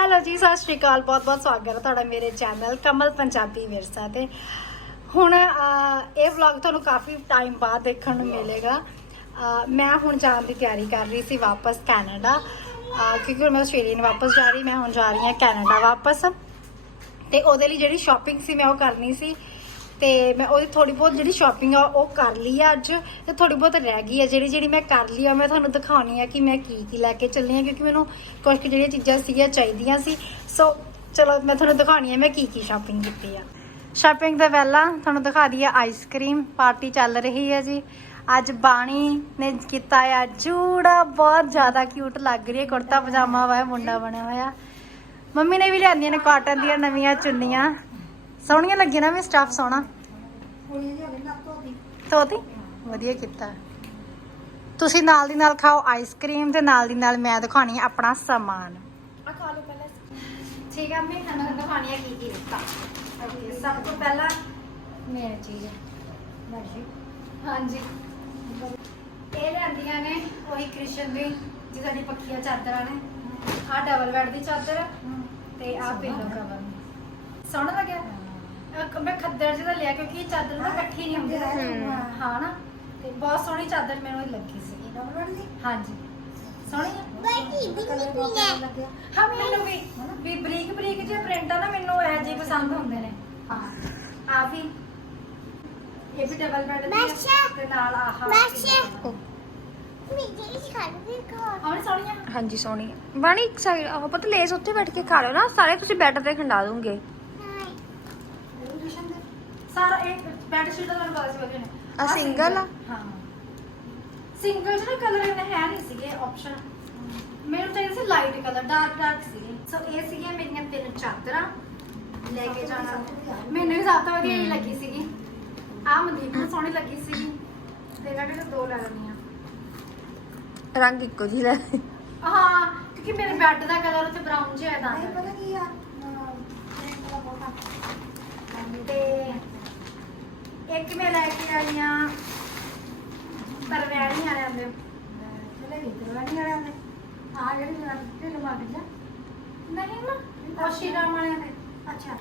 Hello ਜੀ ਸਤਿ ਸ਼੍ਰੀ ਅਕਾਲ ਬਹੁਤ ਬਹੁਤ ਸਵਾਗਤ ਹੈ ਤੁਹਾਡਾ ਮੇਰੇ ਚੈਨਲ ਕਮਲ ਪੰਜਾਬੀ ਵਿਰਸਾ ਤੇ। ਹੁਣ ਇਹ ਵਲੌਗ ਤੁਹਾਨੂੰ ਕਾਫੀ ਟਾਈਮ ਬਾਅਦ ਦੇਖਣ ਨੂੰ ਮਿਲੇਗਾ। ਮੈਂ ਹੁਣ ਜਾਣ ਦੀ ਤਿਆਰੀ ਕਰ ਰਹੀ ਸੀ ਵਾਪਸ ਕੈਨੇਡਾ। ਕਿਉਂਕਿ ਮੈਂ ਆਸਟ੍ਰੇਲੀਆ ਨੂੰ ਵਾਪਸ ਜਾ ਰਹੀ ਮੈਂ ਹੁਣ ਜਾ ਰਹੀ ਹਾਂ ਕੈਨੇਡਾ ਵਾਪਸ। ਤੇ ਉਹਦੇ ਲਈ ਜਿਹੜੀ ਸ਼ਾਪਿੰਗ ਸੀ ਮੈਂ ਉਹ ਕਰਨੀ ਸੀ। ਤੇ ਮੈਂ ਉਹਦੀ ਥੋੜੀ ਬਹੁਤ ਜਿਹੜੀ ਸ਼ਾਪਿੰਗ ਆ, ਉਹ ਕਰ ਲਈ ਆ ਅੱਜ ਤੇ ਥੋੜੀ ਬਹੁਤ ਰਹਿ ਗਈ ਆ। ਜਿਹੜੀ ਜਿਹੜੀ ਮੈਂ ਕਰ ਲਈ ਆ, ਮੈਂ ਤੁਹਾਨੂੰ ਦਿਖਾਉਣੀ ਆ ਕਿ ਮੈਂ ਕੀ ਕੀ ਲੈ ਕੇ ਚੱਲੀ ਆ, ਕਿਉਂਕਿ ਮੈਨੂੰ ਕੁਝ ਕੁ ਜਿਹੜੀਆਂ ਚੀਜ਼ਾਂ ਸੀਗੀਆਂ ਚਾਹੀਦੀਆਂ ਸੀ। ਸੋ ਚਲੋ, ਮੈਂ ਤੁਹਾਨੂੰ ਦਿਖਾਉਣੀ ਆ, ਮੈਂ ਕੀ ਕੀ ਸ਼ਾਪਿੰਗ ਕੀਤੀ ਆ। ਸ਼ਾਪਿੰਗ ਤੋਂ ਪਹਿਲਾਂ ਤੁਹਾਨੂੰ ਦਿਖਾ ਦਈਏ ਆਈਸਕ੍ਰੀਮ ਪਾਰਟੀ ਚੱਲ ਰਹੀ ਹੈ ਜੀ। ਅੱਜ ਬਾਣੀ ਨੇ ਕੀਤਾ ਆ, ਜੂੜਾ ਬਹੁਤ ਜ਼ਿਆਦਾ ਕਿਊਟ ਲੱਗ ਰਹੀ ਹੈ ਕੁੜਤਾ ਪਜਾਮਾ ਵਾਇਆ ਮੁੰਡਾ ਬਣਿਆ ਹੋਇਆ। ਮੰਮੀ ਨੇ ਵੀ ਲਿਆਂਦੀਆਂ ਨੇ ਕਾਟਨ ਦੀਆਂ ਨਵੀਆਂ ਚੁੰਨੀਆਂ। ਸੋਹਣੀਆਂ ਲੱਗੀਆਂ ਨਾ ਵੀ ਸਟਾਫ ਸੋਹਣਾ। ਤੋਤੀ ਵਧੀਆ ਕੀਤਾ। ਤੁਸੀਂ ਨਾਲ ਦੀ ਨਾਲ ਖਾਓ ਆਈਸਕ੍ਰੀਮ ਤੇ ਨਾਲ ਦੀ ਨਾਲ ਮੈਂ ਦਿਖਾਉਣੀ ਆ ਆਪਣਾ ਸਮਾਨ। ਆ ਖਾ ਲਓ ਪਹਿਲਾਂ ਠੀਕ ਆ ਮੈਂ ਤੁਹਾਨੂੰ ਦਿਖਾਉਣੀ ਆ ਕੀ ਕੀ ਦਿੱਤਾ। ਸਭ ਤੋਂ ਪਹਿਲਾਂ ਮੇਰੀ ਚੀਜ਼ ਹੈ ਹਾਂਜੀ। ਇਹ ਲੈਂਦੀਆਂ ਨੇ ਉਹੀ ਕ੍ਰਿਸ਼ਨ ਦੀ ਜੀ ਸਾਡੀ ਪੱਕੀਆਂ ਚਾਦਰਾਂ ਨੇ। ਆ ਡਬਲ ਬੈੱਡ ਦੀ ਚਾਦਰ ਤੇ ਆ ਪਿੱਲੋ ਕਵਰ ਸੋਹਣਾ ਲੱਗਿਆ? ਅਹ ਮੈਂ ਖੱਦਰ ਜਿਹਦਾ ਲਿਆ ਕਿਉਂਕਿ ਇਹ ਚਾਦਰ ਨਾ ਇਕੱਠੀ ਨਹੀਂ ਹੁੰਦੀ ਹਮ। ਹਾਂ। ਨਾ? ਤੇ ਬਹੁਤ ਸੋਹਣੀ ਚਾਦਰ ਮੈਨੂੰ ਇਹ ਲੱਗੀ ਸੀ। ਹਾਂਜੀ। ਸੋਹਣੀ ਆ? ਹਾਂ ਮੈਨੂੰ ਵੀ। ਵੀ ਬਰੀਕ ਬਰੀਕ ਜਿਹੇ ਪ੍ਰਿੰਟ ਆ ਨਾ ਮੈਨੂੰ ਇਹ ਜਿਹੇ ਪਸੰਦ ਹੁੰਦੇ ਨੇ। ਹਾਂ। ਆ ਵੀ। ਇਹ ਵੀ ਡਬਲ ਬੈੱਡ ਦੀ ਆ, ਤੇ ਨਾਲ ਆਹ ਆਉਣੀ ਸੋਹਣੀਆਂ ਹਾਂਜੀ ਸੋਹਣੀ ਬਾਣੀ ਇੱਕ ਸਾਈਡ ਆਹ ਪਤਾ ਲੇਸ ਉੱਥੇ ਬੈਠ ਕੇ ਖਾ ਲਓ ਨਾ। ਸਾਰੇ ਤੁਸੀਂ ਬੈੱਡ ਤੇ ਖੰਡਾ ਦੂੰਗੇ। ਸਾਰਾ ਇੱਕ ਬੈੱਡ ਸ਼ੀਟ ਦਾ ਮੈਨੂੰ ਪਤਾ ਸੀ ਵਧੀਆ ਨੇ। ਆਹ single ਆ? ਹਾਂ। ਸਿੰਗਲ ਜਿਹੜਾ ਕਲਰ ਇਹਨਾਂ ਹੈ ਨਹੀਂ ਸੀਗੇ ਆਪਸ਼ਨ ਮੈਨੂੰ ਚਾਹੀਦੇ ਸੀ ਲਾਈਟ ਕਲਰ ਡਾਰਕ ਡਾਰਕ ਸੀਗੇ। ਸੋ ਇਹ ਸੀਗੀਆਂ ਮੇਰੀਆਂ ਤਿੰਨ ਚਾਦਰਾਂ। ਲੈ ਕੇ ਜਾਣਾ। ਮੈਨੂੰ ਵੀ ਸਭ ਤੋਂ ਵਧੀਆ ਇਹ ਲੱਗੀ ਸੀਗੀ। ਆ ਮਨਦੀਪ ਨੂੰ ਸੋਹਣੀ ਲੱਗੀ ਸੀਗੀ। ਤੇ ਮੈਂ ਕਿਹਾ ਦੋ ਲੈ ਲੈਣੀ ਆ ਰੰਗ ਇੱਕੋ ਜਿਹੀ ਲੈ ਹਾਂ ਕਿਉਂਕਿ ਮੇਰੇ ਬੈੱਡ ਦਾ ਕਲਰ ਉੱਤੇ ਬਰਾਊਨ ਜਿਹਾ ਹੈ ਤਾਂ। ਤੇ ਇੱਕ ਮੈਂ ਲੈ ਕੇ ਆਈ ਆ। ਪਰਵੈਣੀ ਵਾਲਿਆਂ ਦੇ ਆ ਜਿਹੜੀ ਮੇਰਾ ਢਿੱਲ ਮੱਗ ਜਾ ਨਹੀਂ ਨਾ ਉਹ ਸ਼ੀਰਾਮ ਵਾਲਿਆਂ ਦੇ। ਅੱਛਾ।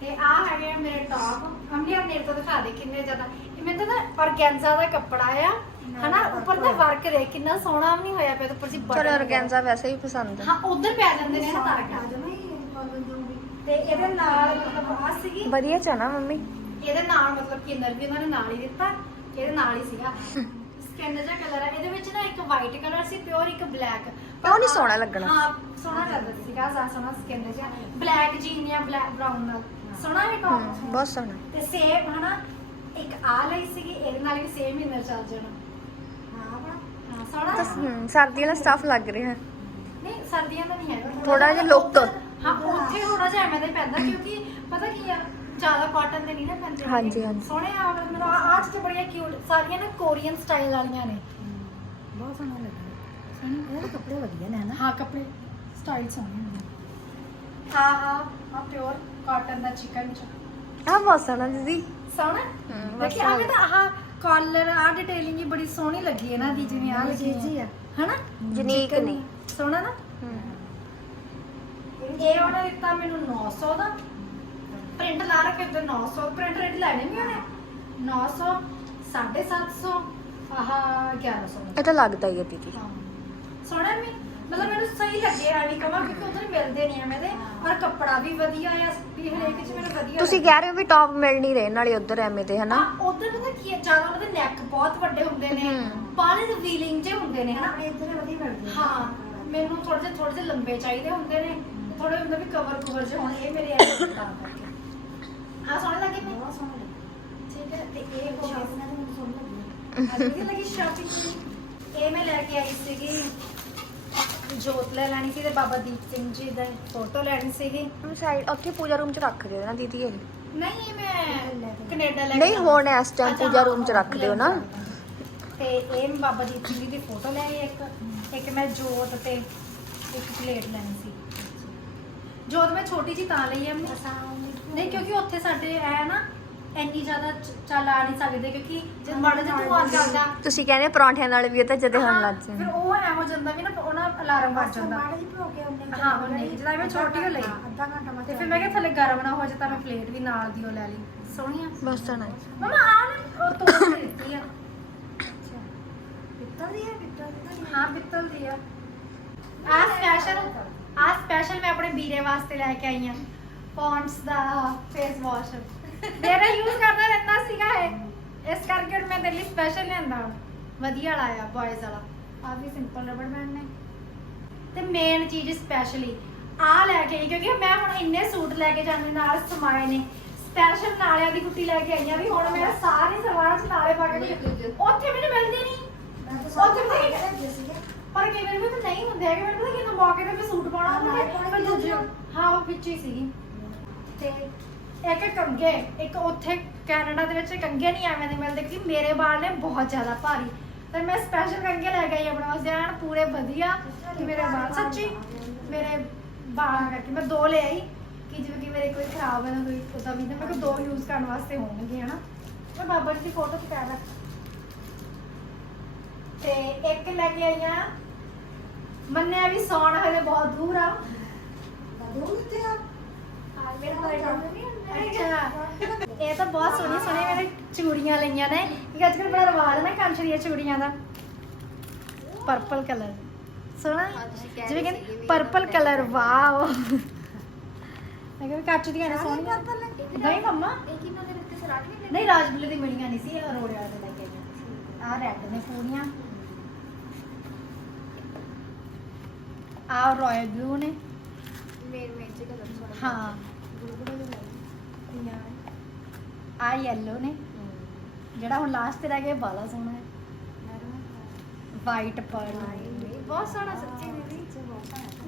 ਤੇ ਆ ਹੈਗੇ ਆ ਮੇਰੇ ਟੌਪ ਅਮਲੀ ਆ ਨੇੜ ਤੋਂ ਦਿਖਾ ਦੇ ਕਿੰਨੇ ਜ਼ਿਆਦਾ। ਇਹ ਮੈਨੂੰ ਤਾਂ ਨਾ ਔਰਗੈਂਜ਼ਾ ਦਾ ਕੱਪੜਾ ਆ। ਹਨਾ ਉੱਪਰ ਦਾ ਵਰਕ ਦੇ ਕਿੰਨਾ ਸੋਹਣਾ ਵੀ ਨਹੀਂ ਹੋਇਆ ਪਿਆ ਤੇ ਉੱਪਰ ਸੀ ਪਰ ਔਰਗੈਂਜ਼ਾ ਵੈਸੇ ਵੀ ਪਸੰਦ ਹੈ ਹਾਂ ਉਧਰ ਪੈ ਜਾਂਦੇ ਨੇ ਨਾ ਤਾਰਕਾ ਤੇ ਇਹਦੇ ਨਾਲ ਮਤਲਬ ਆ ਸੀਗੀ। ਵਧੀਆ ਚ ਆ ਨਾ ਮੰਮੀ। ਇਹਦੇ ਨਾਲ ਮਤਲਬ ਕਿ ਇਨਰ ਵੀ ਉਹਨਾਂ ਨੇ ਨਾਲ ਹੀ ਦਿੱਤਾ ਇਹਦੇ ਨਾਲ ਹੀ ਸੀਗਾ। ਸਕਿਨ ਜਿਹਾ ਕਲਰ ਹੈ ਇਹਦੇ ਵਿੱਚ ਨਾ ਇੱਕ ਵਾਈਟ ਕਲਰ ਸੀ ਪਿਓਰ ਇੱਕ ਬਲੈਕ ਉਹ ਨੀ ਸੋਹਣਾ ਲੱਗਣਾ। ਹਾਂ ਸੋਹਣਾ ਲੱਗਦਾ ਸੀਗਾ ਜ਼ਾ ਸੋਹਣਾ ਸਕਿਨ ਜਿਹਾ। ਬਲੈਕ ਜੀਨ ਜਾਂ ਬਲੈਕ ਬ੍ਰਾਊਨ ਨਾਲ। ਸੋਹਣਾ ਹੈ ਟੌਪ ਬਹੁਤ ਸੋਹਣਾ। ਤੇ ਸੇਮ ਹਨਾ ਇੱਕ ਆ ਲਈ ਸੀਗੀ ਇਹਦੇ ਨਾਲ ਵੀ ਸੇਮ ਇਨਰ ਚੱਲ ਜਾਣਾ। ਹਾਂ ਹਾਂ ਸੋਹਣਾ ਤਾਂ, ਹਮ, ਸਰਦੀ ਵਾਲਾ ਸਟਾਫ ਲੱਗ ਰਿਹਾ। ਹੈ ਨਹੀਂ ਸਰਦੀਆਂ ਦਾ ਨਹੀਂ ਹੈਗਾ। ਥੋੜ੍ਹਾ ਜਿਹਾ look। ਹਾਂ ਉੱਥੇ ਥੋੜਾ ਜਿਹਾ ਐਵੇਂ ਦਾ ਹੀ ਪੈਂਦਾ ਕਿਉਂਕਿ ਪਤਾ ਕੀ ਆ ਜ਼ਿਆਦਾ ਕਾਟਨ ਦੇ ਨਹੀਂ ਨਾ ਪੈਂਦੇ ਹੈਗੇ। ਹਾਂਜੀ, ਹਾਂਜੀ। ਸੋਹਣੇ ਆ ਮੈਨੂੰ ਆਹ ਚੀਜ਼ਾਂ ਬੜੀਆਂ ਕਿਊਟ ਸਾਰੀਆਂ ਨਾ ਕੋਰੀਅਨ ਸਟਾਈਲ ਵਾਲੀਆਂ ਨੇ। ਬਹੁਤ ਸੋਹਣਾ ਲੱਗਦਾ ਸੋਹਣੀ ਇਹਦੇ ਕੱਪੜੇ ਵਧੀਆ ਨੇ ਹਨਾ ਹਾਂ ਕੱਪੜੇ ਸਟਾਈਲ ਸੋਹਣੇ ਹੁੰਦੇ ਹਾਂ ਹਾਂ ਆ ਪਿਓਰ ਕਾਟਨ ਦਾ ਚਿਕਨ ਚ। ਆਹ ਬਹੁਤ ਸੋਹਣਾ ਦੀਦੀ। ਸੋਹਣਾ? ਹਮ, ਦੇਖੀ ਆਵੇ ਤਾਂ ਆਹ ਕਾਲਰ ਆ ਡਿਟੇਲਿੰਗ ਹੀ ਬੜੀ ਸੋਹਣੀ ਲੱਗੀ ਹੈ ਨਾ ਦੀ ਜਿਵੇਂ ਆ ਲੱਗੀ ਚੀਜ਼ੀ ਆ। ਹਨਾ? Unique Chicken ਨੇ। ਸੋਹਣਾ ਨਾ? ਇਹ ਉਹਨੇ ਦਿੱਤਾ ਮੈਨੂੰ 900 ਦਾ। ਪ੍ਰਿੰਟ ਲਾ ਰੱਖੇ ਤੇ 900 ਪ੍ਰਿੰਟ ਰੇਟ ਲੈਣੇ ਵੀ ਉਹਨੇ 900 750 ਆਹ 1100 ਇਹ ਤਾਂ ਲੱਗਦਾ ਹੀ ਹੈ ਦੀਦੀ। ਹਾਂ। ਸੋਹਣਾ ਵੀ। ਮਤਲਬ ਮੈਨੂੰ ਸਹੀ ਲੱਗੇ ਆ ਨਹੀਂ ਕਮਾ ਕਿਉਂਕਿ ਉਧਰ ਮਿਲਦੇ ਨਹੀਂ ਐਵੇਂ ਦੇ। ਔਰ ਕੱਪੜਾ ਵੀ ਵਧੀਆ ਆ ਵੀ ਹਰੇਕ ਚ ਮੈਨੂੰ ਵਧੀਆ ਤੁਸੀਂ ਕਹਿ ਰਹੇ ਹੋ ਵੀ ਟੌਪ ਮਿਲ ਨਹੀਂ ਰਹੇ ਨਾਲੇ ਉਧਰ ਐਵੇਂ ਦੇ ਹਨਾ? ਉਧਰ ਪਤਾ ਕੀ ਹੈ ਜ਼ਿਆਦਾ ਉਹਦੇ ਨੈਕ ਬਹੁਤ ਵੱਡੇ ਹੁੰਦੇ ਨੇ। ਹਮ। ਬਾਲੇ ਦੇ ਵੀਲਿੰਗ ਜੇ ਹੁੰਦੇ ਨੇ ਹਨਾ? ਆਪਣੇ ਇੱਧਰ ਵਧੀਆ ਮਿਲਦੇ ਆ। ਹਾਂ ਮੈਨੂੰ ਥੋੜੇ ਜਿਹੇ ਥੋੜੇ ਜਿਹੇ ਲੰਬੇ ਚਾਹੀਦੇ ਹੁੰਦੇ ਨੇ। ਥੋੜੇ ਹੁੰਦੇ ਵੀ ਕਵਰ ਕਵਰ ਜਿਹੇ ਹੋਣ ਇਹ ਮੇਰੇ ਐਸੇ ਤਾਂ ਕਰਕੇ ਆ ਸੋਹਣੇ ਲੱਗੇ ਨੇ। ਬਹੁਤ ਸੋਹਣਾ ਲੱਗਦਾ ਠੀਕ ਹੈ ਤੇ ਇਹ ਹੋ ਗਿਆ ਨਾਲ ਮੈਨੂੰ ਸੋਹਣਾ ਲੱਗਦਾ ਅੱਜ ਲੱਗੀ ਸ਼ਾਪਿੰਗ ਇਹ ਮੈਂ ਲੈ ਕੇ ਆਈ ਸੀਗੀ। ਜੋਤ ਲੈ ਲੈਣੀ ਸੀ ਤੇ ਬਾਬਾ ਦੀਪ ਸਿੰਘ ਜੀ ਦਾ ਫੋਟੋ ਲੈਣੀ ਸੀਗੀ। ਹਮ ਸਾਈਡ ਉੱਥੇ ਪੂਜਾ ਰੂਮ ਚ ਰੱਖ ਦਿਓ ਨਾ ਦੀਦੀ ਇਹ। ਨਹੀਂ ਮੈਂ ਕੈਨੇਡਾ ਲੈ ਕੇ ਨਹੀਂ। ਹੁਣ ਇਸ ਟਾਈਮ ਪੂਜਾ ਹਾਂ, ਰੂਮ ਚ ਰੱਖ ਦਿਓ ਨਾ। ਤੇ ਇਹ ਮੈਂ ਬਾਬਾ ਦੀਪ ਸਿੰਘ ਜੀ ਦੀ ਫੋਟੋ ਲੈ ਆਈ ਇੱਕ। ਇੱਕ ਮੈਂ ਜੋਤ ਤੇ ਇੱਕ ਪਲੇਟ ਲੈਣੀ ਸੀ। ਜੋਤ ਮੈਂ ਛੋਟੀ ਜੀ ਤਾਂ ਲਈ ਆ। ਮੈਂ ਨਹੀਂ ਕਿਉਂਕਿ ਉੱਥੇ ਸਾਡੇ ਐ ਨਾ ਇੰਨੀ ਜ਼ਿਆਦਾ ਚ- ਚੱਲ ਆ ਨਹੀਂ ਸਕਦੇ ਕਿਉਂਕਿ ਜੇ ਮਾੜਾ ਜਿਹਾ ਧੂਆ ਚੱਲਦਾ ਤੁਸੀਂ ਕਹਿੰਦੇ ਪਰੌਂਠਿਆਂ ਨਾਲ ਵੀ ਇਹ ਤਾਂ ਜਦੇ ਹੋਣ ਲੱਗ ਫਿਰ ਜਾਂਦੇ ਉਹ ਐ ਹੋ ਜਾਂਦਾ ਵੀ ਨਾ ਉਹਨਾਂ ਅਲਾਰਮ ਵੱਜ ਜਾਂਦਾ। ਮਾੜਾ ਜਿਹੀ ਭਿਓ ਕੇ ਉਹਨੇ ਹਾਂ, ਉਹਨੇ, ਜਦੋਂ ਮੈਂ ਛੋਟੀ ਹੋ ਲਈ। ਅੱਧਾ ਘੰਟਾ ਬਾਅਦ ਤੇ ਫਿਰ ਮੈਂ ਕਿਹਾ ਥੱਲੇ ਗਰਮ ਨਾ ਹੋ ਜਾਏ ਤਾਂ ਮੈਂ ਪਲੇਟ ਵੀ ਨਾਲ ਦੀ ਉਹ ਲੈ ਲਈ। ਸੋਹਣੀਆਂ। ਬਸ ਤਾਂ ਨਾ ਮਮਾ ਆ ਨਾ ਉਹ ਤੋੜ ਕੇ ਦਿੱਤੀ ਆ। ਪਿੱਤਲ ਦੀ ਹੈ ਪਿੱਤਲ ਦੀ ਤਾਂ ਨਹੀਂ। ਹਾਂ ਪਿੱਤਲ ਦੀ ਆ। ਆ ਸਪੈਸ਼ਲ ਆ ਸਪੈਸ਼ਲ ਮੈਂ ਆਪਣੇ ਵੀਰੇ ਵਾਸਤੇ ਲੈ ਕੇ ਆਈ ਆ। ਪੌਂਡਸ ਦਾ ਫੇਸ ਵਾਸ਼ ਮੇਰਾ ਯੂਜ਼ ਕਰਦਾ ਰਹਿੰਦਾ ਸੀਗਾ ਇਹ। ਇਸ ਕਰਕੇ ਮੈਂ ਤੇਰੇ ਲਈ ਸਪੈਸ਼ਲ ਲਿਆਂਦਾ। ਵਧੀਆ ਵਾਲਾ ਆ ਬॉयਜ਼ ਵਾਲਾ। ਆ ਵੀ ਸਿੰਪਲ ਰਬੜ ਬੈਂਡ ਨੇ। ਤੇ ਮੇਨ ਚੀਜ਼ ਸਪੈਸ਼ਲੀ ਆ ਲੈ ਕੇ ਆਈ ਕਿਉਂਕਿ ਮੈਂ ਹੁਣ ਇੰਨੇ ਸੂਟ ਲੈ ਕੇ ਜਾਂਦੇ ਨਾਲ ਸਮਾਏ ਨੇ। ਸਪੈਸ਼ਲ ਨਾਲਿਆਂ ਦੀ ਕੁੱਟੀ ਲੈ ਕੇ ਆਈ ਆ ਵੀ ਹੁਣ ਮੇਰਾ ਸਾਰੇ ਸਲਵਾਰਾਂ ਚ ਨਾਲੇ ਪਾ ਕੇ ਉੱਥੇ ਮੈਨੂੰ ਮਿਲਦੇ ਨਹੀਂ। ਉੱਥੇ ਸੀਗੇ। ਪਰ ਕਈ ਵਾਰ ਵੀ ਤਾਂ ਨਹੀਂ ਹੁੰਦੇ ਹੈਗੇ ਮੈਨੂੰ ਪਤਾ ਕਿ ਮੌਕੇ ਤੇ ਮੈਂ ਸੂਟ ਪਾਉਣਾ ਹੁੰਦਾ। ਪਰ ਦੂਜੇ। ਹਾਂ ਉਹ ਹੀ ਸੀਗੀ। ਤੇ ਇੱਕ ਕੰਗੇ ਇੱਕ ਉੱਥੇ ਕੈਨੇਡਾ ਦੇ ਵਿੱਚ ਕੰਗੇ ਨਹੀਂ ਐਵੇਂ ਦੇ ਮਿਲਦੇ ਕਿ ਮੇਰੇ ਵਾਲ ਨੇ ਬਹੁਤ ਜ਼ਿਆਦਾ ਭਾਰੀ। ਤੇ ਮੈਂ ਸਪੈਸ਼ਲ ਕੰਗੇ ਲੈ ਕੇ ਆਪਣੇ ਵਾਸਤੇ, ਐਨ ਪੂਰੇ ਵਧੀਆ ਕਿ ਮੇਰੇ ਵਾਲ ਸੱਚੀ ਮੇਰੇ ਵਾਲਾਂ ਕਰਕੇ ਮੈਂ ਦੋ ਲੈ ਆਈ ਕਿ ਜਿਵੇਂ ਕਿ ਮੇਰੇ ਕੋਈ ਖਰਾਬ ਹੈ ਨਾ ਕੋਈ ਉਹਦਾ ਵੀ ਤਾਂ ਮੈਂ ਕਿਹਾ ਦੋ ਯੂਜ਼ ਕਰਨ ਵਾਸਤੇ ਹੋਣਗੇ, ਹਨਾ। ਮੈਂ ਬਾਬਾ ਜੀ ਦੀ ਫੋਟੋ ਤੇ ਕਰ ਰੱਖ ਤੇ ਇੱਕ ਲੈ ਕੇ ਆਈਆਂ ਮੰਨਿਆ ਵੀ ਸੌਣ ਹਲੇ ਬਹੁਤ ਦੂਰ ਆ। ਬਦਲੂ ਕਿੱਥੇ ਆ? ਅੱਛਾ ਇਹ ਤਾਂ ਬਹੁਤ ਸੋਹਣੀ ਸੋਹਣੀ ਮੇਰੇ ਚੂੜੀਆਂ ਲਈਆਂ ਨੇ। ਕਿ ਅੱਜ ਕੱਲ੍ਹ ਬੜਾ ਰਿਵਾਜ ਹੈ ਨਾ ਕੰਚਰੀਆਂ ਚੂੜੀਆਂ ਦਾ। ਪਰਪਲ ਕਲਰ ਸੋਹਣਾ? ਜਿਵੇਂ ਕਿ ਪਰਪਲ ਕਲਰ ਵਾਓ। ਮੈਂ ਕਿਹਾ ਕੱਚ ਦੀਆਂ ਨੇ ਸੋਹਣੀਆਂ। ਨਹੀਂ ਮੰਮਾ ਇਹ ਕਿੰਨਾ ਦੇ ਵਿੱਚ ਸਰਾਟ ਨਹੀਂ ਰਾਜਬੁੱਲੇ ਦੀ ਮਿਲੀਆਂ ਨਹੀਂ ਸੀ ਇਹ ਰੋੜੇ ਵਾਲੇ ਦੇ ਲੈ ਕੇ ਆ ਰੈੱਡ ਨੇ ਪੂਰੀਆਂ। ਆ ਰਾਇਲ ਬਲੂ ਨੇ। ਮੇਰ ਮੇਰ ਚ ਕਲਰ ਆ ਯੈਲੋ ਨੇ ਜਿਹੜਾ ਹੁਣ ਲਾਸਟ ਤੇ ਰਹਿ ਗਿਆ ਬਾਲਾ ਸੋਹਣਾ ਹੈ ਵਾਈਟ ਪਰਲ ਬਹੁਤ ਸੋਹਣਾ ਸੱਚੀ ਦੀਦੀ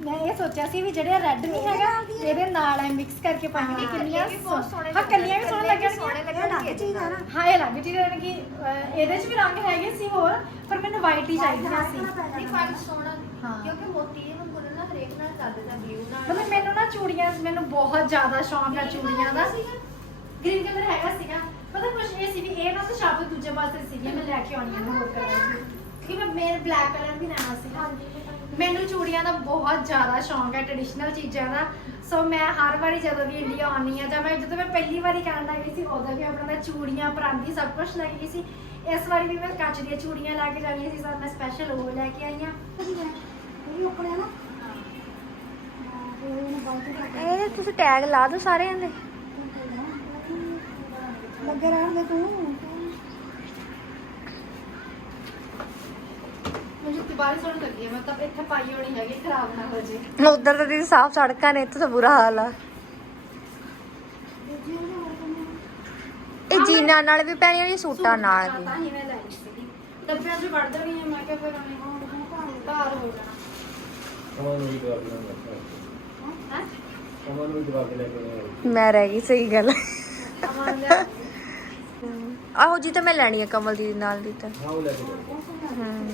ਮੈਂ ਇਹ ਸੋਚਿਆ ਸੀ ਵੀ ਜਿਹੜੇ ਰੈੱਡ ਨਹੀਂ ਹੈਗਾ ਇਹਦੇ ਨਾਲ ਐ ਮਿਕਸ ਕਰਕੇ ਪਾਵਾਂਗੇ ਕਿੰਨੀਆਂ ਇਹ ਵੀ ਬਹੁਤ ਸੋਹਣੇ ਹਾਂ ਕੱਲੀਆਂ ਵੀ ਸੋਹਣੇ ਲੱਗਣਗੇ, ਲੱਗਣਗੀਆਂ ਸੋਹਣੇ ਇਹ ਲੱਗ ਚੀਜ਼ ਆ ਨਾ ਹਾਂ ਇਹ ਲੱਗ ਜੀ ਜਾਣ ਕਿ ਇਹਦੇ 'ਚ ਵੀ ਰੰਗ ਹੈਗੇ ਸੀ ਹੋਰ ਪਰ ਮੈਨੂੰ ਵਾਈਟ ਹੀ ਚਾਹੀਦੀਆਂ ਸੀ ਨਹੀਂ ਪਰ ਸੋਹਣਾ ਹਾਂ। ਕਿਉਂਕਿ ਮੋਤੀ ਇਹ ਮਤਲਬ ਮੈਨੂੰ ਨਾ ਚੂੜੀਆਂ ਮੈਨੂੰ ਬਹੁਤ ਜ਼ਿਆਦਾ ਸ਼ੌਂਕ ਹੈ ਚੂੜੀਆਂ ਦਾ। ਗ੍ਰੀਨ ਕਲਰ ਹੈਗਾ ਸੀਗਾ। ਪਤਾ ਕੁਛ ਇਹ ਸੀ ਵੀ ਇਹ ਨਾ ਤਾਂ ਸ਼ਾਬਤ ਦੂਜੇ ਪਾਸੇ ਸੀਗੀ ਮੈਂ ਲੈ ਕੇ ਆਉਣੀਆਂ ਨੇ ਹੋਰ ਕਲਰ ਕਿ ਮੈਂ ਮੇਰੇ ਬਲੈਕ ਕਲਰ ਵੀ ਲੈਣਾ ਸੀਗਾ। ਮੈਨੂੰ ਚੂੜੀਆਂ ਦਾ ਬਹੁਤ ਜ਼ਿਆਦਾ ਸ਼ੌਂਕ ਹੈ ਟ੍ਰੈਡੀਸ਼ਨਲ ਚੀਜ਼ਾਂ ਦਾ। ਸੋ ਮੈਂ ਹਰ ਵਾਰੀ ਜਦੋਂ ਵੀ ਇੰਡੀਆ ਆਉਣੀ ਆ ਜਾਂ ਮੈਂ ਜਦੋਂ ਮੈਂ ਪਹਿਲੀ ਵਾਰੀ ਕੈਨੇਡਾ ਗਈ ਸੀ ਉਦੋਂ ਵੀ ਆਪਣਾ ਮੈਂ ਚੂੜੀਆਂ ਪਰਾਂਦੀ ਸਭ ਕੁਝ ਲੈ ਕੇ ਗਈ ਸੀ। ਇਸ ਵਾਰੀ ਵੀ ਮੈਂ ਕੱਚ ਦੀਆਂ ਚੂੜੀਆਂ ਲੈ ਕੇ ਜਾਣੀਆਂ ਸੀ ਸੋ ਮੈਂ ਸਪੈਸ਼ਲ ਉਹ ਲੈ ਕੇ ਆਈ ਹਾਂ ਇਹ ਵੀ ਆਪਣੇ ਨਾ ਹਾਂ ਤੇ ਇਹਨੂੰ ਬਾਅਦ ਵਿੱਚ ਇਹ ਤੁਸੀਂ ਟੈਗ ਲਾ ਦਿਓ ਸਾਰਿਆਂ ਦੇ। ਲੱਗੇ ਰਹਿਣ ਦੇ ਤੂੰ। ਮੈਨੂੰ ਜੁੱਤੀ ਬਾਹਰ ਸੋਹਣੀ ਲੱਗੀ ਹੈ ਮੈਂ ਤਾਂ ਇੱਥੇ ਪਾਈ ਹੋਣੀ ਹੈਗੀ ਖਰਾਬ ਨਾ ਹੋ ਜੇ। ਉਧਰ ਤਾਂ ਦੀਦੀ ਸਾਫ਼ ਸੜਕਾਂ ਨੇ ਇੱਥੇ ਤਾਂ ਬੁਰਾ ਹਾਲ ਆ। ਇਹ ਜੀਨਾਂ ਨਾਲ ਵੀ ਪੈਣੀਆਂ ਨੇ ਸੂਟਾਂ ਨਾਲ ਵੀ। ਤਾਂ ਹੀ ਮੈਂ ਲੈ ਲਈ ਸੀਗੀ। ਡੱਬਿਆਂ 'ਚ ਵੜ ਦੇਣੀ ਹੈ ਮੈਂ ਕਿਹਾ ਫਿਰ ਉਹਨੇ ਘਰ ਹੋ ਜਾਣਾ। ਕਮਲ ਨੂੰ ਵੀ ਹੈ ਕਮਲ ਨੂੰ ਵੀ ਜਵਾਬ ਦੇ ਲੈ ਕੇ ਆਉਣਾ ਮੈਂ ਰਹਿ ਗਈ ਸਹੀ ਗੱਲ। ਅਮਨ ਆਹੋ ਜੀ ਤਾਂ ਮੈਂ ਲੈਣੀ ਹੈ ਕਮਲ ਦੀ ਨਾਲ ਦੀ ਤਾਂ। ਹਾਂ ਉਹ ਲੈ ਕੇ ਜਾਓ ਹਮ।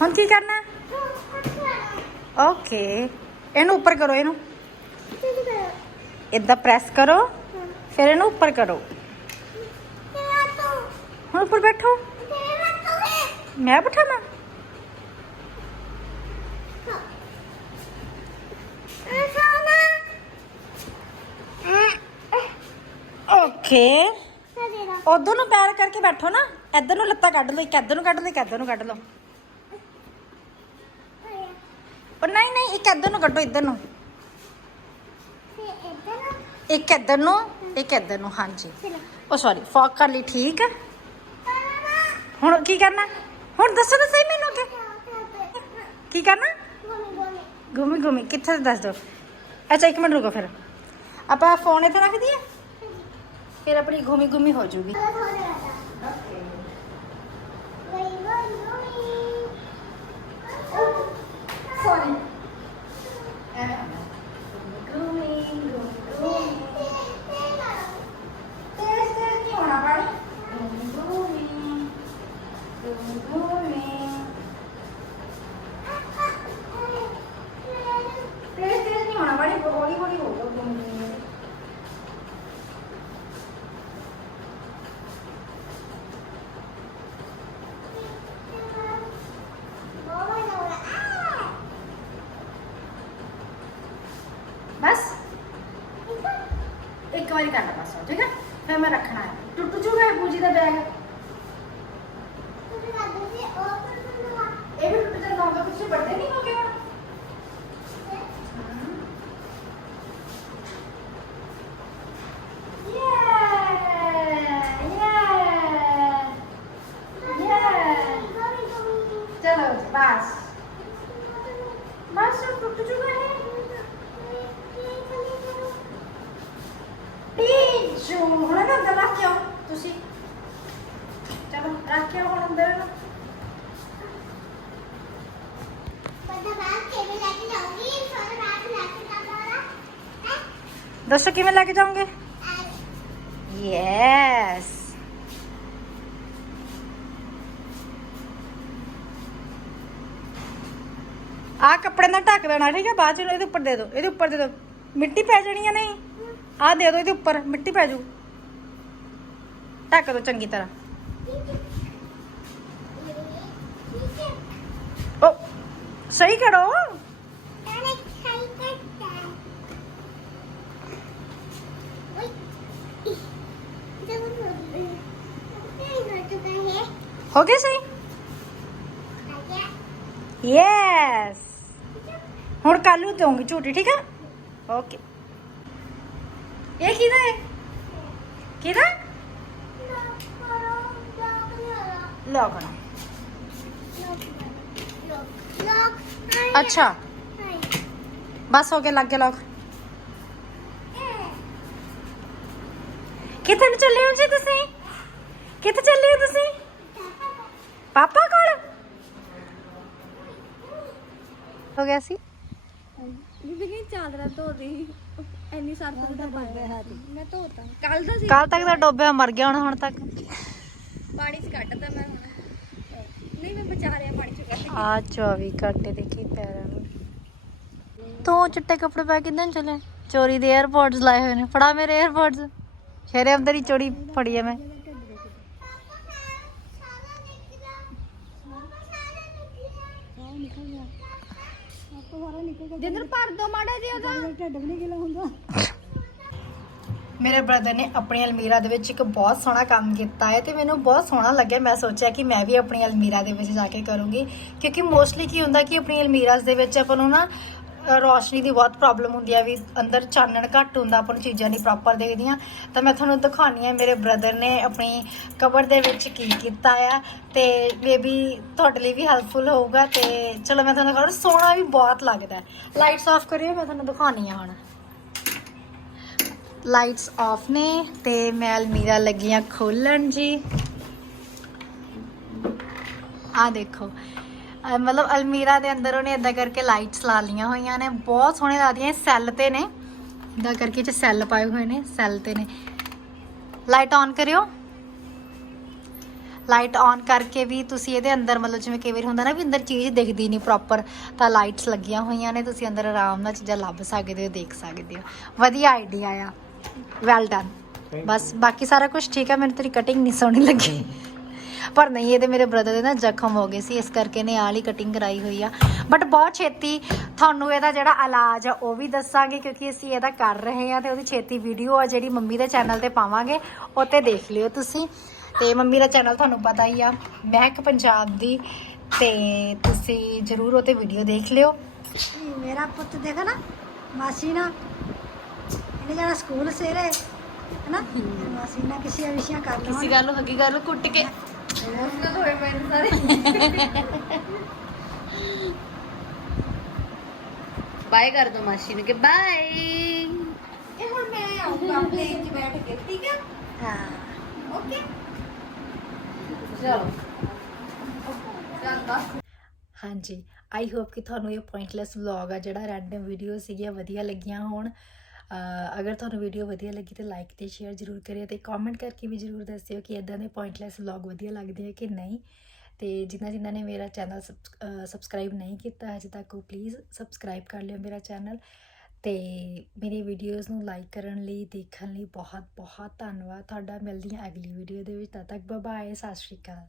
ਹੁਣ ਕੀ ਕਰਨਾ? ਓਕੇ। ਇਹਨੂੰ ਉੱਪਰ ਕਰੋ ਇਹਨੂੰ। ਇਦਾਂ ਪ੍ਰੈਸ ਕਰੋ। ਫਿਰ ਇਹਨੂੰ ਉੱਪਰ ਕਰੋ। ਹੁਣ ਉੱਪਰ ਬੈਠੋ। ਮੈਂ ਬਿਠਾਵਾਂ? ਓਕੇ। ਉਧਰ ਨੂੰ ਪੈਰ ਕਰਕੇ ਬੈਠੋ ਨਾ। ਇੱਧਰ ਨੂੰ ਲੱਤਾਂ ਕੱਢ ਲਓ ਇੱਕ ਇੱਧਰ ਨੂੰ ਕੱਢ ਲਓ ਇੱਕ ਇੱਧਰ ਨੂੰ ਕੱਢ ਲਓ। ਉਹ ਨਹੀਂ ਨਹੀਂ ਇੱਕ ਇੱਧਰ ਨੂੰ ਕੱਢੋ ਇੱਧਰ ਨੂੰ। ਇੱਕ ਇੱਧਰ ਨੂੰ ਇੱਕ ਇੱਧਰ ਨੂੰ? ਹਾਂਜੀ। ਉਹ ਸੌਰੀ ਫੋਕ ਕਰ ਲਈ ਠੀਕ ਹੈ? ਹੁਣ ਕੀ ਕਰਨਾ? ਹੁਣ ਦੱਸੋ ਤਾਂ ਸਹੀ ਮੈਨੂੰ ਕਿ ਕੀ ਕਰਨਾ? ਘੁੰਮੀ ਘੁੰਮੀ ਕਿੱਥੇ ਦੱਸ ਦੋ ਅੱਛਾ ਇੱਕ ਮਿੰਟ ਰੁਕੋ ਫਿਰ। ਆਪਾਂ ਫੋਨ ਇੱਥੇ ਰੱਖ ਦਈਏ? ਫਿਰ ਆਪਣੀ ਘੁੰਮੀ ਘੁੰਮੀ ਹੋ ਜੂਗੀ। ਸੌਰੀ ਤੇਜ਼ ਤੇਜ਼ ਨਹੀਂ ਹੋਣਾ ਪਾਣੀ ਇੱਕ ਵਾਰੀ ਕਰਨਾ ਬਸ ਠੀਕ ਹੈ ਫਿਰ ਮੈਂ ਰੱਖਣਾ ਹੈ ਟੁੱਟ ਜੂਗਾ ਇਹ ਪੂਜੀ ਦਾ ਬੈਗ ਤੁਸੀਂ ਕਰਦੇ ਸੀ ਉਹ ਕਰਨਾ ਇਹ ਵੀ ਟੁੱਟ ਜਾਣਾ ਹੋਗਾ ਤੁਸੀਂ ਵੱਡੇ ਨਹੀਂ ਹੋ ਗਏ ਹੁਣ ਚਲੋ ਜੀ ਬਸ ਬਸ ਟੁੱਟ ਜੂਗਾ ਇਹ ਟੀਚੂ ਹੁਣ ਨਾ ਅੰਦਰ ਰੱਖ ਕੇ ਆਓ ਤੁਸੀਂ ਚਲੋ ਰੱਖ ਕੇ ਆਓ ਹੁਣ ਅੰਦਰ ਇਹਨੂੰ। ਦੱਸੋ ਕਿਵੇਂ ਲੈ ਕੇ ਜਾਓਗੇ ਯੈਸ ਆ ਕੱਪੜੇ ਨਾਲ ਢੱਕ ਦੇਣਾ ਠੀਕ ਹੈ ਬਾਅਦ ਚ ਇਹਦੇ ਉੱਪਰ ਦੇ ਦਿਓ ਇਹਦੇ ਉੱਪਰ ਦੇ ਦਿਓ ਮਿੱਟੀ ਪੈ ਜਾਣੀ ਹੈ ਨਹੀਂ ਆ ਦੇ ਦਿਓ ਇਹਦੇ ਉੱਪਰ ਮਿੱਟੀ ਪੈ ਜੂ ਢੱਕ ਦਿਓ ਚੰਗੀ ਤਰ੍ਹਾਂ ਓ ਸਹੀ ਕਰੋ ਹੋ ਗਿਆ ਸਹੀ ਯੈਸ ਹੁਣ ਕੱਲ ਨੂੰ ਦਊਂਗੀ ਝੂਟੀ ਠੀਕ ਹੈ ਓਕੇ ਇਹ ਕਿਹਦਾ ਹੈ ਕਿਹਦਾ ਲੋਕਣਾ ਅੱਛਾ ਬਸ ਹੋ ਗਿਆ ਲੱਗ ਗਿਆ ਲੋਕ ਕਿੱਥੇ ਨੂੰ ਚੱਲੇ ਹੋ ਜੀ ਤੁਸੀਂ ਕਿੱਥੇ ਚੱਲੇ ਹੋ ਤੁਸੀਂ ਪਾਪਾ ਕੋਲ? ਹੋ ਗਿਆ ਸੀ? ਬੀਬੀ ਕਹਿੰਦੀ ਚਾਦਰਾਂ ਧੋ ਦੇ ਐਨੀ ਸਰਫ ਦਾ ਪਾਣੀ ਮੈਂ ਧੋਤਾ। ਕੱਲ ਦਾ ਸੀ। ਕੱਲ ਤੱਕ ਤਾਂ ਡੋਬਿਆ ਮਰ ਗਿਆ ਹੁਣ ਹੁਣ ਤੱਕ। ਪਾਣੀ ਚ ਕੱਢਤਾ ਮੈਂ ਹੁਣ। ਨਹੀਂ ਮੈਂ ਬਚਾ ਰਿਆ ਪਾਣੀ ਚ ਕੱਢ ਆ 24 ਘੰਟੇ ਦੇਖੀ ਪੈਰਾਂ ਨੂੰ। ਤੂੰ ਚਿੱਟੇ ਕੱਪੜੇ ਪਾ ਕੇ ਕਿੱਦਾਂ ਚੱਲੇ ਚੋਰੀ ਦੇ 에어ਪੋਰਟਸ ਲਾਏ ਹੋਏ ਨੇ। ਫੜਾ ਮੇਰੇ 에어ਪੋਰਟਸ ਸ਼ੇਰੇ ਅੰਦਰ ਹੀ ਚੋਰੀ ਫੜੀ ਐ ਮੈਂ। ਜਿੰਦਰ ਭਰ ਦੋ ਮਾੜਾ ਜਿਹਾ ਉਹਦਾ। ਢਿੱਡ ਵੀ ਨਹੀਂ ਗਿਲਾ ਹੁੰਦਾ। ਮੇਰੇ ਬ੍ਰਦਰ ਨੇ ਆਪਣੀ ਅਲਮੀਰਾ ਦੇ ਵਿੱਚ ਇੱਕ ਬਹੁਤ ਸੋਹਣਾ ਕੰਮ ਕੀਤਾ ਹੈ ਤੇ ਮੈਨੂੰ ਬਹੁਤ ਸੋਹਣਾ ਲੱਗਿਆ। ਮੈਂ ਸੋਚਿਆ ਕਿ ਮੈਂ ਵੀ ਆਪਣੀ ਅਲਮੀਰਾ ਦੇ ਵਿੱਚ ਜਾ ਕੇ ਕਰੂੰਗੀ। ਕਿਉਂਕਿ ਮੋਸਟਲੀ ਕੀ ਹੁੰਦਾ ਕਿ ਆਪਣੀ ਅਲਮੀਰਾਸ ਦੇ ਵਿੱਚ ਆਪਾਂ ਨੂੰ ਨਾ ਰੋਸ਼ਨੀ ਦੀ ਬਹੁਤ ਪ੍ਰੋਬਲਮ ਹੁੰਦੀ ਆ ਵੀ ਅੰਦਰ ਚਾਨਣ ਘੱਟ ਹੁੰਦਾ, ਆਪਾਂ ਨੂੰ ਚੀਜ਼ਾਂ ਨਹੀਂ ਪ੍ਰੋਪਰ ਦੇਖਦੀਆਂ। ਤਾਂ ਮੈਂ ਤੁਹਾਨੂੰ ਦਿਖਾਉਣੀ ਆ, ਮੇਰੇ ਬ੍ਰਦਰ ਨੇ ਆਪਣੀ ਕਬਰ ਦੇ ਵਿੱਚ ਕੀ ਕੀਤਾ ਆ, ਤੇ ਮੇਬੀ ਤੁਹਾਡੇ ਲਈ ਵੀ ਹੈਲਪਫੁਲ ਹੋਊਗਾ, ਤੇ ਚਲੋ ਮੈਂ ਤੁਹਾਨੂੰ ਦਿਖਾਉਣਾ, ਸੋਹਣਾ ਵੀ ਬਹੁਤ ਲੱਗਦਾ। ਲਾਈਟਸ ਆਫ ਕਰਿਓ, ਮੈਂ ਤੁਹਾਨੂੰ ਦਿਖਾਉਣੀ ਆ ਹੁਣ। ਲਾਈਟਸ ਆਫ ਨੇ, ਤੇ ਮੈਂ ਅਲਮੀਰਾ ਲੱਗੀਆਂ ਖੋਲਣ ਜੀ। ਆ ਦੇਖੋ ਅਹ ਮਤਲਬ ਅਲਮੀਰਾ ਦੇ ਅੰਦਰ ਉਹਨੇ ਇਦਾਂ ਕਰਕੇ ਲਾਈਟਸ ਲਾ ਲੀਆਂ ਹੋਈਆਂ ਨੇ ਬਹੁਤ ਸੋਹਣੇ ਲੱਗਦੀਆਂ ਸੈੱਲ ਤੇ ਨੇ। ਇਦਾਂ ਕਰਕੇ ਚ ਸੈੱਲ ਪਾਏ ਹੋਏ ਨੇ ਸੈੱਲ ਤੇ ਨੇ। ਲਾਈਟ ਔਨ ਕਰਿਓ। ਲਾਈਟ ਔਨ ਕਰਕੇ ਵੀ ਤੁਸੀਂ ਇਹਦੇ ਅੰਦਰ ਮਤਲਬ ਜਿਵੇਂ ਕਈ ਵਾਰ ਹੁੰਦਾ ਨਾ ਵੀ ਅੰਦਰ ਚੀਜ਼ ਦਿਖਦੀ ਨਹੀਂ ਪ੍ਰੋਪਰ ਤਾਂ ਲਾਈਟਸ ਲੱਗੀਆਂ ਹੋਈਆਂ ਨੇ ਤੁਸੀਂ ਅੰਦਰ ਆਰਾਮ ਨਾਲ ਚੀਜ਼ਾਂ ਲੱਭ ਸਕਦੇ ਹੋ ਦੇਖ ਸਕਦੇ ਹੋ। ਵਧੀਆ ਆਈਡੀਆ ਆ। ਵੈਲ ਡਨ ਬਸ ਬਾਕੀ ਸਾਰਾ ਕੁਝ ਠੀਕ ਹੈ ਮੈਨੂੰ ਤੇਰੀ ਕਟਿੰਗ ਨਹੀਂ ਸੋਹਣੀ ਲੱਗੀ। ਪਰ ਨਹੀਂ ਇਹਦੇ ਮੇਰੇ ਬ੍ਰਦਰ ਦੇ ਨਾ ਜ਼ਖਮ ਹੋ ਗਏ ਸੀ ਇਸ ਕਰਕੇ ਨੇ ਆਲੀ ਕਟਿੰਗ ਕਰਾਈ ਹੋਈ ਆ। ਬਟ ਬਹੁਤ ਛੇਤੀ ਤੁਹਾਨੂੰ ਇਹਦਾ ਜਿਹੜਾ ਇਲਾਜ ਆ ਉਹ ਵੀ ਦੱਸਾਂਗੇ ਕਿਉਂਕਿ ਅਸੀਂ ਇਹਦਾ ਕਰ ਰਹੇ ਆ ਤੇ ਉਹਦੀ ਛੇਤੀ ਵੀਡੀਓ ਆ ਜਿਹੜੀ ਮੰਮੀ ਦੇ ਚੈਨਲ ਤੇ ਪਾਵਾਂਗੇ ਉਹ ਤੇ ਦੇਖ ਲਿਓ ਤੁਸੀਂ। ਤੇ ਮੰਮੀ ਦਾ ਚੈਨਲ ਤੁਹਾਨੂੰ ਪਤਾ ਹੀ ਆ ਮਹਿਕ ਪੰਜਾਬ ਦੀ। ਤੇ ਤੁਸੀਂ ਜਰੂਰ ਉਹ ਤੇ ਵੀਡੀਓ ਦੇਖ ਲਿਓ। ਮੇਰਾ ਪੁੱਤ ਦੇਖਾ ਨਾ ਮਾਸੀ ਨਾ ਇਹਨੇ ਜਾਣਾ ਸਕੂਲ ਸਵੇਰੇ ਹੈਨਾ? ਮਾਸੀ ਨਾਲ ਕਿਸੇ ਵਿਸ਼ਿਆਂ ਕਰ ਲਵਾਂ ਗੱਲ ਨੂੰ ਹੱਗੀ ਗੱਲ ਨੂੰ ਕੁੱਟ ਕੇ ਉਸਨੇ ਧੋਏ ਪਏ ਨੇ ਸਾਰੇ। ਬਾਏ ਕਰ ਦੋ ਮਾਸੀ ਨੂੰ ਕਿ ਬਾਏ ਇਹ ਹੁਣ ਮੈਂ ਆਉਂਗਾ ਪਲੇਨ 'ਚ ਬੈਠ ਕੇ ਠੀਕ ਹੈ ਹਾਂ। ਓਕੇ ਚਲੋ। ਚੱਲ ਬਸ। ਹਾਂਜੀ ਆਈ ਹੋਪ ਕਿ ਤੁਹਾਨੂੰ ਇਹ ਪੁਆਇੰਟਲੈਸ ਵਲੌਗ ਆ ਜਿਹੜਾ ਰੈਂਡਮ ਵੀਡੀਓ ਸੀਗੀਆਂ ਵਧੀਆ ਲੱਗੀਆਂ ਹੋਣ। ਅਗਰ ਤੁਹਾਨੂੰ ਵੀਡੀਓ ਵਧੀਆ ਲੱਗੀ ਤੇ ਲਾਈਕ ਤੇ ਸ਼ੇਅਰ ਜ਼ਰੂਰ ਕਰਿਓ ਤੇ ਕਮੈਂਟ ਕਰਕੇ ਵੀ ਜ਼ਰੂਰ ਦੱਸਿਓ ਕਿ ਇਦਾਂ ਦੇ ਪੁਆਇੰਟਲੈਸ ਵਲੌਗ ਵਧੀਆ ਲੱਗਦੇ ਆ ਕਿ ਨਹੀਂ। ਤੇ ਜਿਨ੍ਹਾਂ ਜਿਨ੍ਹਾਂ ਨੇ ਮੇਰਾ ਚੈਨਲ ਸਬਸਕ੍ਰਾਈਬ ਨਹੀਂ ਕੀਤਾ ਅਜੇ ਤੱਕ, ਉਹ ਪਲੀਜ਼ ਸਬਸਕ੍ਰਾਈਬ ਕਰ ਲਿਓ ਮੇਰਾ ਚੈਨਲ ਤੇ ਮੇਰੀ ਵੀਡੀਓਜ਼ ਨੂੰ ਲਾਈਕ ਕਰਨ ਲਈ, ਦੇਖਣ ਲਈ ਬਹੁਤ ਬਹੁਤ ਧੰਨਵਾਦ। ਤੁਹਾਡਾ ਮਿਲਦੀ ਹਾਂ ਅਗਲੀ ਵੀਡੀਓ ਦੇ ਵਿੱਚ। ਤਦ ਤੱਕ ਬਾਏ ਸਤਿ ਸ਼੍ਰੀ ਅਕਾਲ।